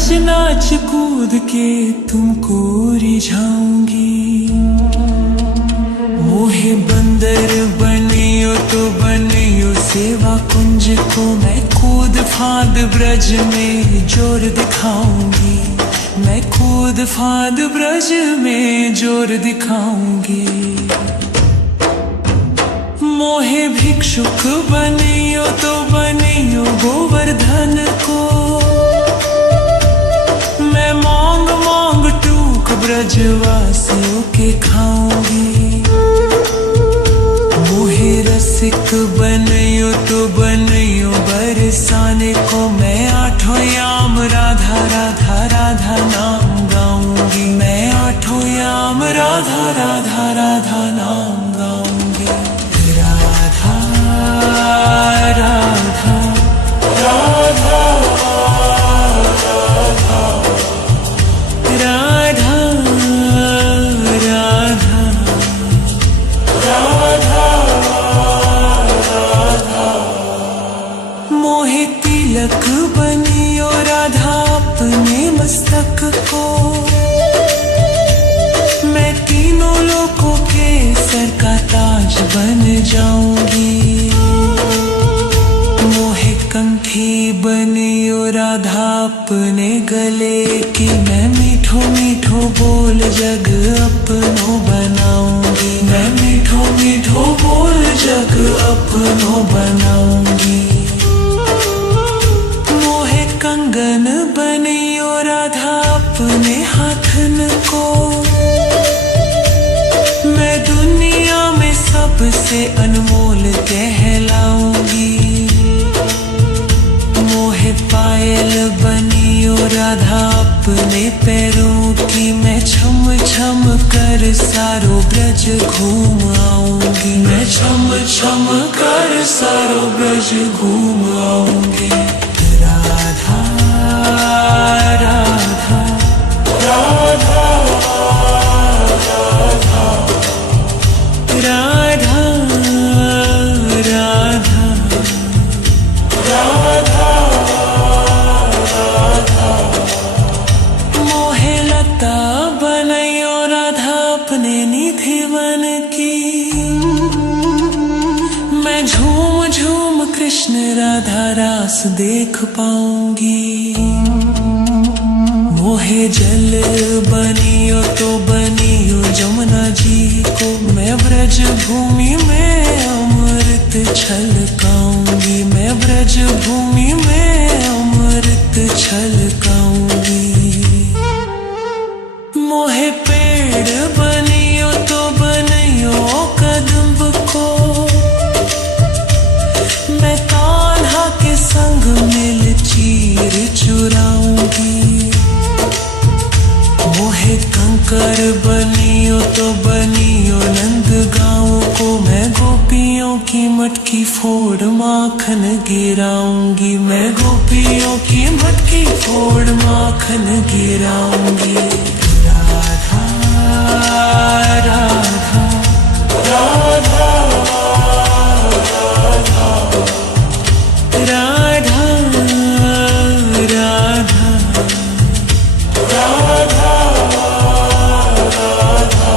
नाच नाच कूद के तुमको रिझाऊंगी। मोहे बंदर बनियो तो बनियो सेवा कुंज को मैं कूद फांद ब्रज में जोर दिखाऊंगी। मैं कूद फांद ब्रज में जोर दिखाऊंगी। मोहे भिक्षुक बनियो तो बनियो गोवर्धन को मैं मांग मांग टूक ब्रजवासियों के खाऊंगी। मोहे रसिक बनियो तो बनियो बरसाने को मैं आठों याम राधा राधा राधा नाम गाऊंगी। मैं आठों याम राधा राधा राधा नाम गाऊंगी। राधा राधा राधा राधा राधा राधा राधा। मोहे तिलक बनियो राधा अपने मस्तक को मैं तीनों लोकों के सर का ताज बन जाऊंगी। मोहे कंठी बनियो राधा अपने गले की मैं मीठो मीठो बोल जग अपनो बनाऊंगी। मैं मीठो मीठो बोल जग अपनो बनाऊंगी। मोहे कंगन बनियो राधा अपने हाथन को मैं दुनिया में सबसे अनमोल कहलाऊंगी। मोहे पायल बनियो राधा अपने पैरों की मैं छम छम कर सारो ब्रज घूम आऊंगी। मैं छम छम कर सारो ब्रज घूम आऊंगी। राधा राधा राधा राधा राधा राधा राधा। मोहे लता बनियो राधा अपने निधि वन की मैं झूम झूम कृष्ण राधा रास देख पाऊंगी। मोहे जल बनियो तो बनियो जमुना जी को मैं ब्रज भूमि में अमृत छलकाऊंगी। मैं ब्रज भूमि में अमृत छलकाऊंगी। मोहे पेड़ बनियो तो बनियो कदम्ब को मैं कान्हा के संग मिल चीर चुराऊंगी। मोहे कंकर बनियो तो बनियो नंद गाँव को मैं गोपियों की मटकी फोड़ माखन गिराऊंगी। मैं गोपियों की मटकी फोड़ माखन गिराऊंगी। राधा राधा राधा राधा राधा राधा राधा।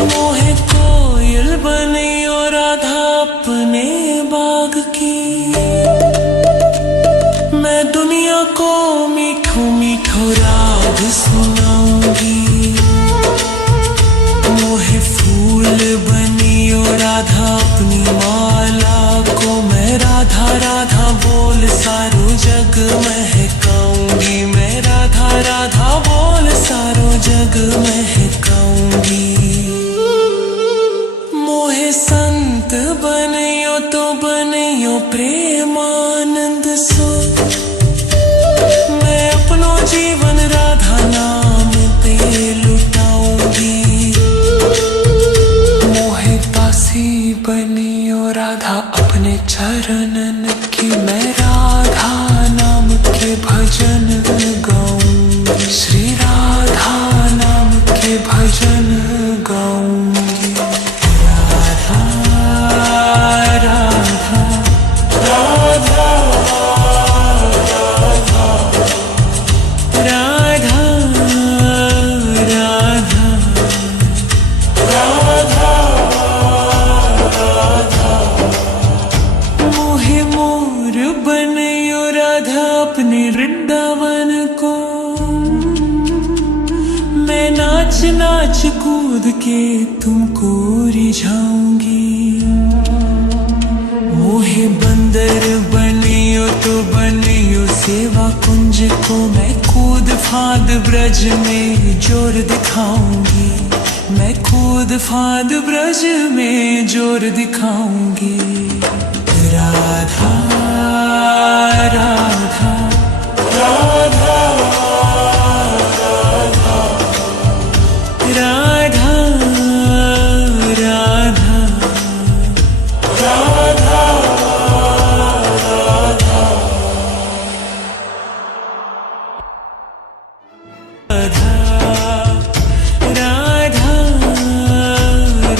मोहे कोयल बनियो राधा अपने बाग की मैं दुनिया को मीठो मीठो राग सुनाऊंगी। मोहे फूल बनियो राधा अपनी माला को मैं राधा राधा बोल सारो जग महकाऊंगी। मैं राधा राधा बोल सारो जग महकाऊंगी। मोहे संत बनियो तो बनियो प्रेमानंद सो मैं अपनो जीवन राधा नाम पे लुटाऊंगी। मोहे दासी बनियो राधा अपने चरणन की मैं राधा नाम के भजन गाऊंगी। श्री राधा नाम के भजन गाऊंगी। राधा राधा राधा राधा नाच कूद के तुमको रिझाऊंगी। मोहे बंदर बनियो तो बनियो सेवा कुंज को मैं कूद फाद ब्रज में जोर दिखाऊंगी। मैं कूद फाद ब्रज में जोर दिखाऊंगी। राधा राधा राधा राधा राधा राधा राधा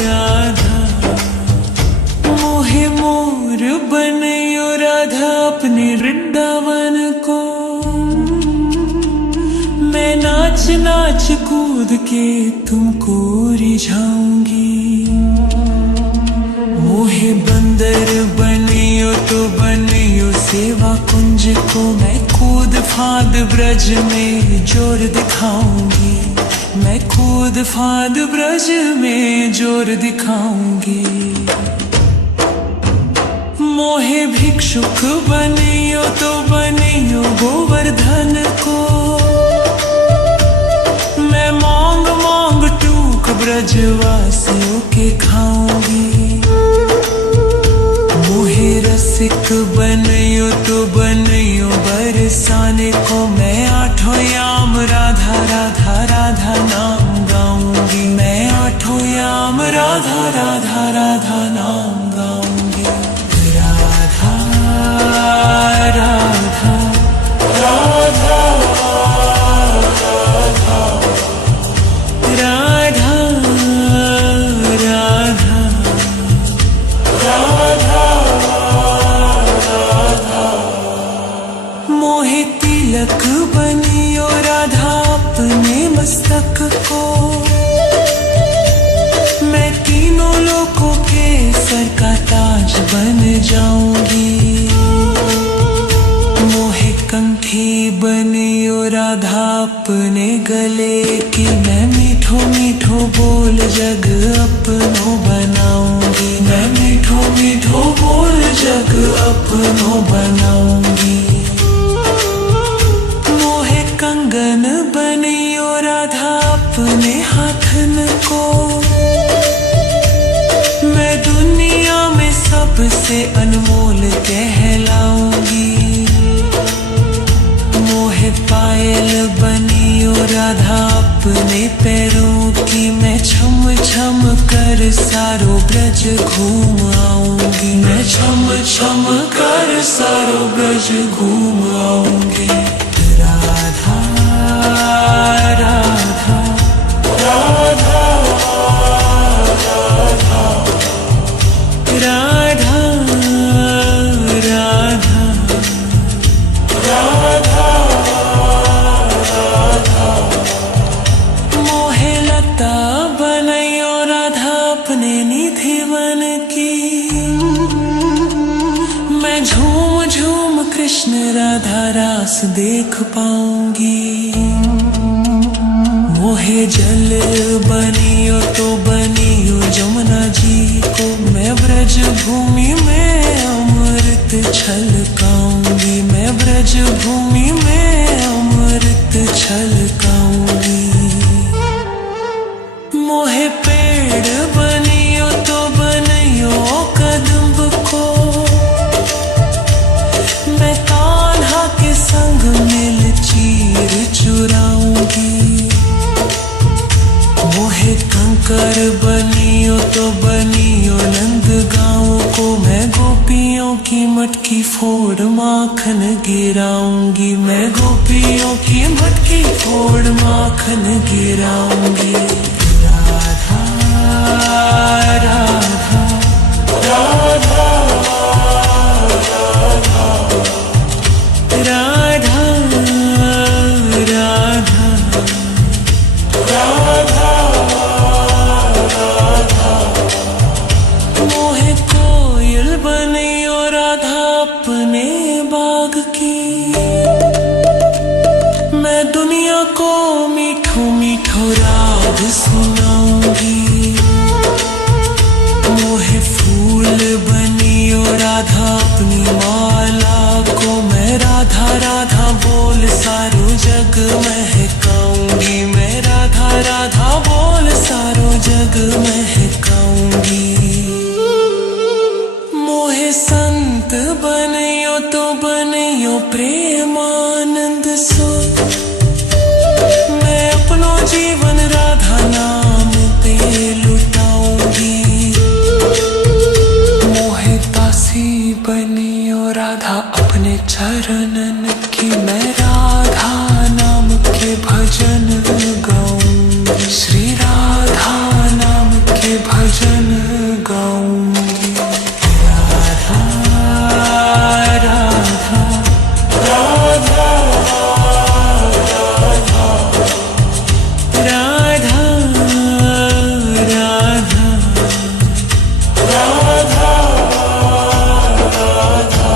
राधा मोहे मोर बनयो राधा अपने वृंदावन को। मैं नाच नाच कूद के तुमको रिझाऊंगी। मोहे बंदर बनियो तो बनियो सेवा कुंज को मैं कूद फाद ब्रज में जोर दिखाऊंगी। मैं कूद फाद ब्रज में जोर दिखाऊंगी। मोहे भिक्षुक बनियो तो बनियो गोवर्धन को। मैं मांग मांग टूक ब्रजवासियों के खाऊंगी। मोहे रसिक बनियो तो बनियो बरसाने को मैं आठों याम राधा राधा राधा नाम गाऊंगी। मैं आठों याम राधा राधा राधा नाम गाऊंगी। राधा राधा राधा राधा राधा राधा मोहे तिलक बनियो राधा अपने मस्तक को। मैं तीनों लोकों के सर का ताज बन जाऊंगी। मोहे कंठी बनियो राधा अपने गले की। मैं मीठो मीठो बोल जग अपनो बनाऊंगी। मैं मीठो मीठो बोल जग अपनो बनाऊंगी। मोहे कंगन बनियो राधा अपने हाथन को। मैं दुनिया में सबसे अनमोल कहलाऊंगी। मोहे पायल बनियो राधा अपने पैरों की। मैं छम छम कर सारो ब्रज घूम आऊंगी। मैं छम छम कर सारो ब्रज घूम आऊंगी। राधा राधा राधा राधा राधा राधा राधा मोहे लता बनयो राधा अपने निधि वन की। मैं झूम झूम कृष्ण राधा रास देख पाऊंगी। मोहे जल बनियो तो बनियो जमुना जी को। मैं ब्रज भूमि में अमृत छलकाऊंगी। मैं ब्रज भूमि में अमृत छलकाऊंगी। मोहे पेड़ बनियो तो बनियो कदम्ब को। मैं कान्हा के संग मिल चीर चुराऊंगी। मोहे कंकर बनियो तो बनियो नंद गाँव को। मैं गोपियों की मटकी फोड़ माखन गिराऊंगी। मैं गोपियों की मटकी फोड़ माखन गिराऊंगी। राधा राधा राधा राधा राधा राधा राधा मोहे कोयल बनियो राधा अपने बाग की। मैं दुनिया को मीठो मीठो राग राग सुनाऊंगी। मोहे फूल बनियो राधा अपनी माला को मैं राधा राधा बोल सारो जग महकाऊंगी। मैं राधा राधा बोल सारो जग महकाऊंगी। मोहे संत बनियो तो बनियो प्रेमानंद सो। मैं अपनो जीवन राधा नाम पे लुटाऊंगी। मोहे दासी बनियो राधा अपने चरणन की। मैं राधा नाम के भजन गाऊंगी। श्री राधा नाम के भजन गाऊंगी। राधा राधा राधा राधा राधा राधा।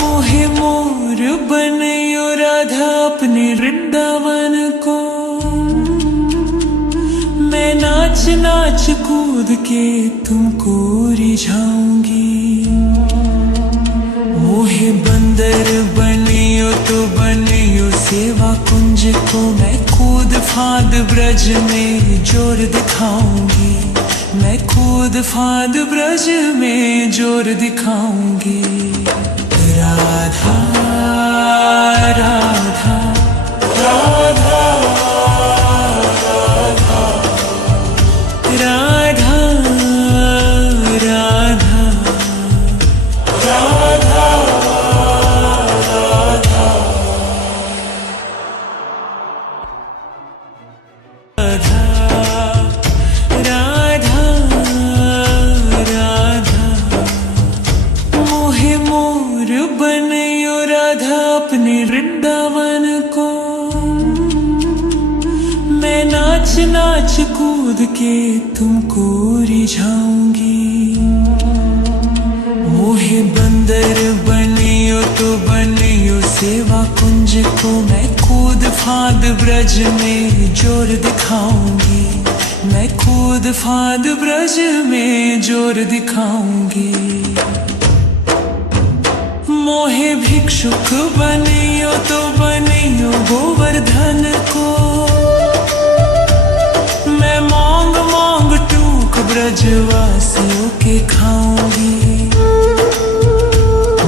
मोहे मोर बनियो राधा अपने वृंदावन को। मैं नाच नाच कूद के तुमको रिझाऊंगी। मोहे बंदर बनियो तो बनियो सेवा कुंज को। मैं कूद फाद ब्रज में जोर दिखाऊंगी। मैं कूद फाद ब्रज में जोर दिखाऊंगी। राधा राधा राधा राधा राधा राधा राधा राधा राधा। मोहे मोर बनियो राधा अपने वृंदावन को। मैं नाच नाच कूद के तुमको रिझाऊंगी। मोहे बंदर बनियो तो बनियो सेवा कुंज को। मैं कूद फाद ब्रज में जोर दिखाऊंगी। मैं कूद फाद ब्रज में जोर दिखाऊंगी। मोहे भिक्षुक बनियो तो बनियो गोवर्धन को। मैं मांग मांग टूक ब्रजवासियों के खाऊंगी।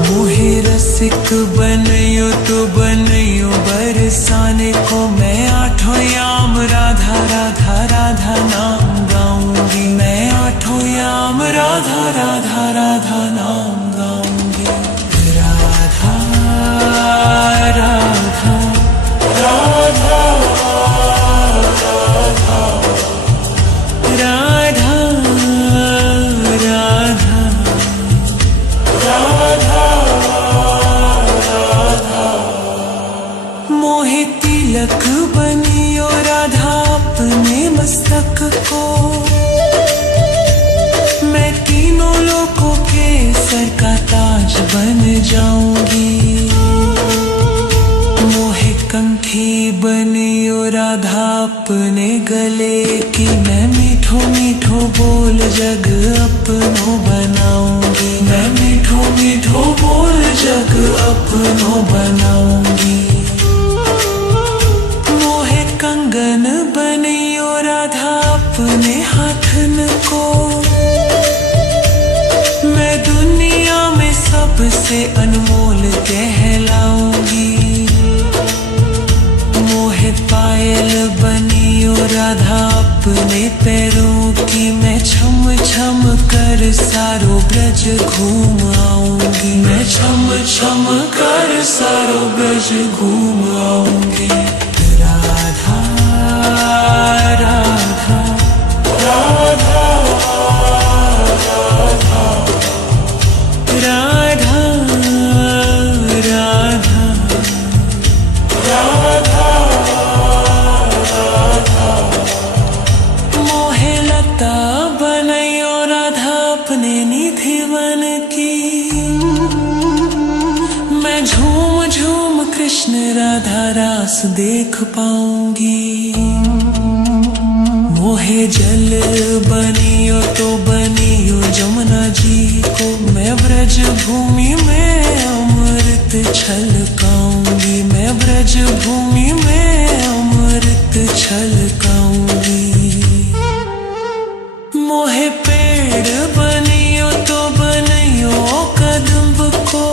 मोहे रसिक बनियो तो बनियो बरसाने को। मैं आठों याम राधा राधा राधा नाम गाऊंगी। मैं आठों याम राधा राधा राधा नाम गाऊंगी। राधा राधा राधा राधा राधा राधा राधा। मोहे तिलक बनियो राधा अपने मस्तक को। मैं तीनों लोकों के सर का ताज बन जाऊंगी। मोहे कंठी बनियो राधा अपने गले की। मैं मीठो मीठो बोल जग अपनो बनाऊंगी। मैं मीठो मीठो बोल जग अपनो बनाऊंगी। मोहे कंगन बनियो राधा अपने हाथन को। मैं दुनिया में सबसे अनमोल कहलाऊंगी। मोहे पायल बनियो राधा अपने पैरों की। मैं छम छम कर सारो ब्रज घूम आऊंगी। मैं छम छम कर सारो ब्रज घूम आऊंगी। राधा राधा राधा राधा राधा राधा राधा राधा। मोहे लता बनियो राधा अपने निधि वन की। मैं झूम झूम कृष्ण राधा रास देख पाऊंगी। मोहे जल बनियो तो बनियो जमुना जी को, मैं ब्रज भूमि में अमृत छलकाऊंगी, मैं ब्रज भूमि में अमृत छलकाऊंगी। मोहे पेड़ बनियो तो बनियो कदम्ब को,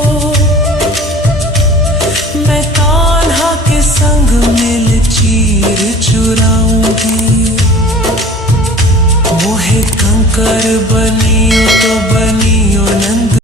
मैं कान्हा के संग मिल चीर चुराऊंगी। मोहे कंकर बनियो तो बनियो